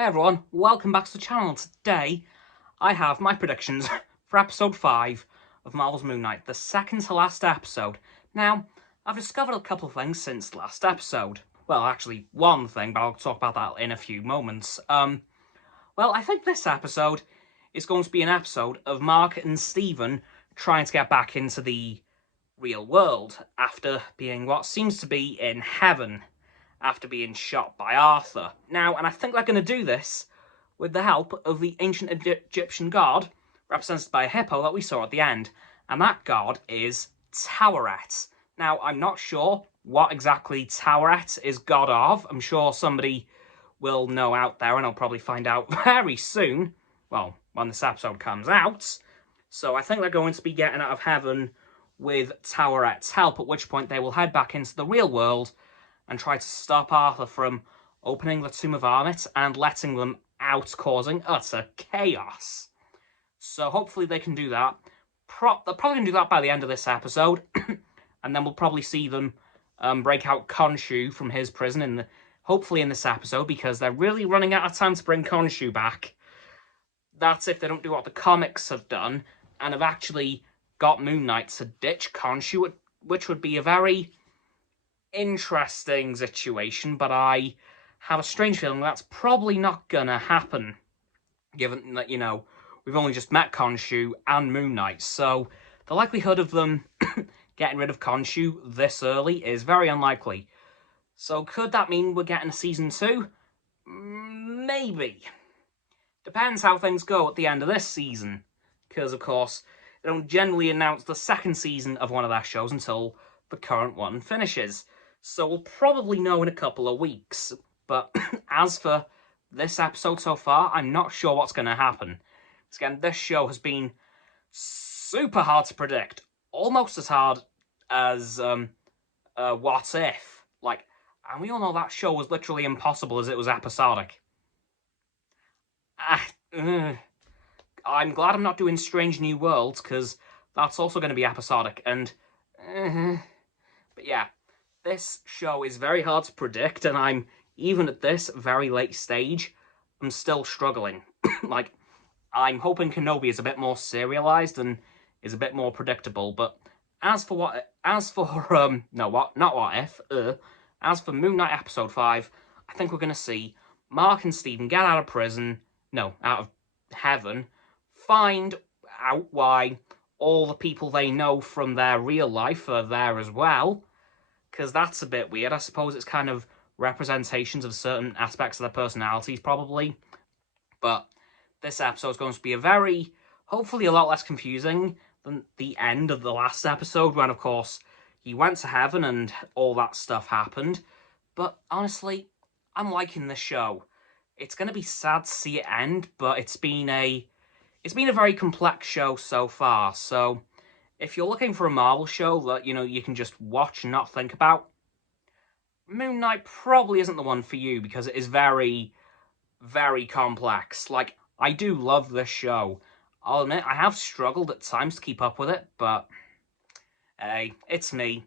Hey everyone, welcome back to the channel. Today I have my predictions for episode 5 of Marvel's Moon Knight, the second to last episode. Now, I've discovered a couple of things since the last episode. Well, actually one thing, but I'll talk about that in a few moments. Well, I think this episode is going to be an episode of Mark and Steven trying to get back into the real world after being what seems to be in heaven after being shot by Arthur. Now, and I think they're going to do this with the help of the ancient Egyptian god, represented by a hippo that we saw at the end, and that god is Taweret. Now, I'm not sure what exactly Taweret is god of. I'm sure somebody will know out there, and I'll probably find out very soon, well, when this episode comes out. So I think they're going to be getting out of heaven with Taweret's help, at which point they will head back into the real world and try to stop Arthur from opening the Tomb of Armit and letting them out, causing utter chaos. So hopefully they can do that. They're probably going to do that by the end of this episode, and then we'll probably see them break out Khonshu from his prison, hopefully in this episode, because they're really running out of time to bring Khonshu back. That's if they don't do what the comics have done, and have actually got Moon Knight to ditch Khonshu, which would be a very interesting situation, but I have a strange feeling that's probably not gonna happen, given that, we've only just met Khonshu and Moon Knight, so the likelihood of them getting rid of Khonshu this early is very unlikely. So could that mean we're getting a season 2? Maybe. Depends how things go at the end of this season, because of course they don't generally announce the second season of one of their shows until the current one finishes. So we'll probably know in a couple of weeks. But as for this episode so far, I'm not sure what's going to happen. Because again, this show has been super hard to predict. Almost as hard as What If. And we all know that show was literally impossible as it was episodic. I'm glad I'm not doing Strange New Worlds, because that's also going to be episodic. And but yeah, this show is very hard to predict, and even at this very late stage, I'm still struggling. I'm hoping Kenobi is a bit more serialized and is a bit more predictable, but as for Moon Knight episode 5, I think we're going to see Mark and Steven get out of heaven, find out why all the people they know from their real life are there as well, because that's a bit weird. I suppose it's kind of representations of certain aspects of their personalities, probably. But this episode is going to be hopefully a lot less confusing than the end of the last episode, when, of course, he went to heaven and all that stuff happened. But honestly, I'm liking this show. It's going to be sad to see it end, but it's been a very complex show so far. So if you're looking for a Marvel show that, you can just watch and not think about, Moon Knight probably isn't the one for you, because it is very, very complex. I do love this show. I'll admit, I have struggled at times to keep up with it, but hey, it's me.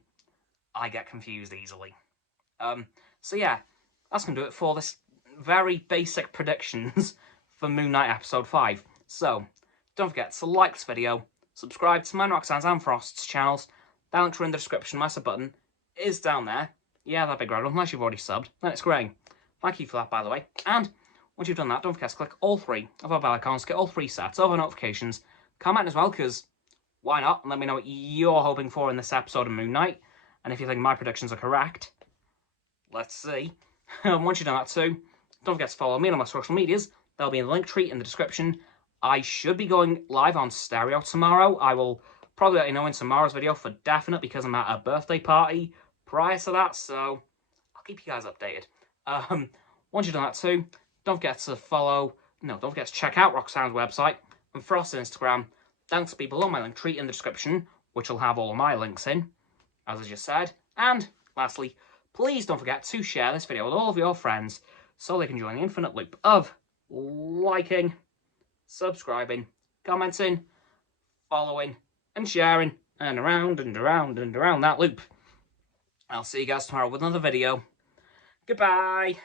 I get confused easily. So yeah, that's going to do it for this very basic predictions for Moon Knight episode 5. So, don't forget to like this video, subscribe to mine, Roxanne's and Frost's channels. The links are in the description. My sub button is down there. Yeah, that big red one, unless you've already subbed, then it's grey. Thank you for that, by the way. And once you've done that, don't forget to click all 3 of our bell icons to get all 3 sets of our notifications. Comment as well, because why not? And let me know what you're hoping for in this episode of Moon Knight. And if you think my predictions are correct, let's see. Once you've done that too, don't forget to follow me on my social medias. There'll be a link tree in the description. I should be going live on stereo tomorrow. I will probably let you know in tomorrow's video for definite, because I'm at a birthday party prior to that, so I'll keep you guys updated. Once you've done that too, don't forget to check out Roxanne's website and Frost's Instagram. Links will be below my link tree in the description, which will have all of my links in, as I just said. And lastly, please don't forget to share this video with all of your friends, so they can join the infinite loop of liking, subscribing, commenting, following, and sharing, and around and around and around that loop. I'll see you guys tomorrow with another video. Goodbye!